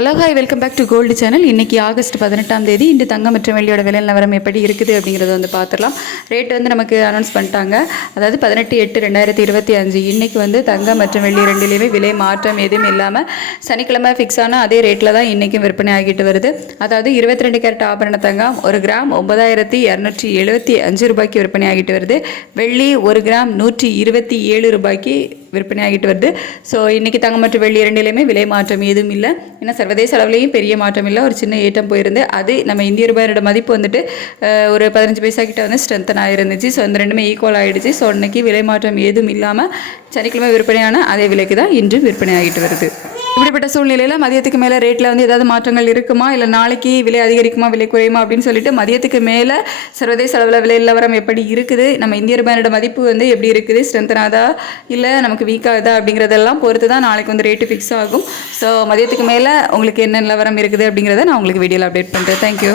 Hello hi welcome back to gold channel. இன்றைக்கி August 18ஆம் தேதி இன்று தங்கம் மற்றும் வெள்ளியோட விலை நிலவரம் எப்படி இருக்குது அப்படிங்கிறத பார்த்துடலாம். ரேட் நமக்கு அனௌன்ஸ் பண்ணிட்டாங்க. அதாவது 18/8/2025 இன்றைக்கி தங்கம் மற்றும் வெள்ளி ரெண்டுலேயுமே விலை மாற்றம் எதுவும் இல்லாமல் சனிக்கிழமை ஃபிக்ஸ் ஆன அதே ரேட்டில் தான் இன்றைக்கும் விற்பனை ஆகிட்டு வருது. அதாவது 22 கேரட் ஆபரண தங்கம் 1 கிராம் 9275 ரூபாய்க்கு விற்பனை ஆகிட்டு வருது. வெள்ளி 1 கிராம் 127 ரூபாய்க்கு விற்பனை ஆகிட்டு வருது. ஸோ இன்றைக்கி தங்கம் மற்றும் வெள்ளி ரெண்டிலையுமே விலை மாற்றம் எதுவும் இல்லை. ஏன்னா சர்வதேச அளவுலேயும் பெரிய மாற்றம் இல்லை, ஒரு சின்ன ஏற்றம் போயிருந்து. அது நம்ம இந்திய ரூபாயோட மதிப்பு ஒரு 15 பைசா கிட்ட ஸ்ட்ரென்தன் ஆகிருந்துச்சு. ஸோ இந்த ரெண்டுமே ஈக்குவல் ஆகிடுச்சு. ஸோ இன்றைக்கி விலை மாற்றம் எதுவும் இல்லாமல் சனிக்கிழமை விற்பனையான அதே விலைக்கு தான் இன்று விற்பனை ஆகிட்டு வருது. இப்படிப்பட்ட சூழ்நிலையில் மதியத்துக்கு மேலே ரேட்டில் ஏதாவது மாற்றங்கள் இருக்குமா, இல்லை நாளைக்கு விலை அதிகரிக்குமா விலை குறையுமா அப்படின்னு சொல்லிட்டு மதியத்துக்கு மேலே சர்வதேச அளவில் விலை நிலவரம் எப்படி இருக்குது, நம்ம இந்திய ரூபாயோட மதிப்பு எப்படி இருக்குது, ஸ்ட்ரென்தனாதா இல்லை நமக்கு வீக்காகுதா அப்படிங்கிறதெல்லாம் பொறுத்து தான் நாளைக்கு ரேட்டு ஃபிக்ஸ் ஆகும். ஸோ மதியத்துக்கு மேலே உங்களுக்கு என்ன நிலவரம் இருக்குது அப்படிங்கிறத நான் உங்களுக்கு வீடியோவில் அப்டேட் பண்ணுறேன். தேங்க்யூ.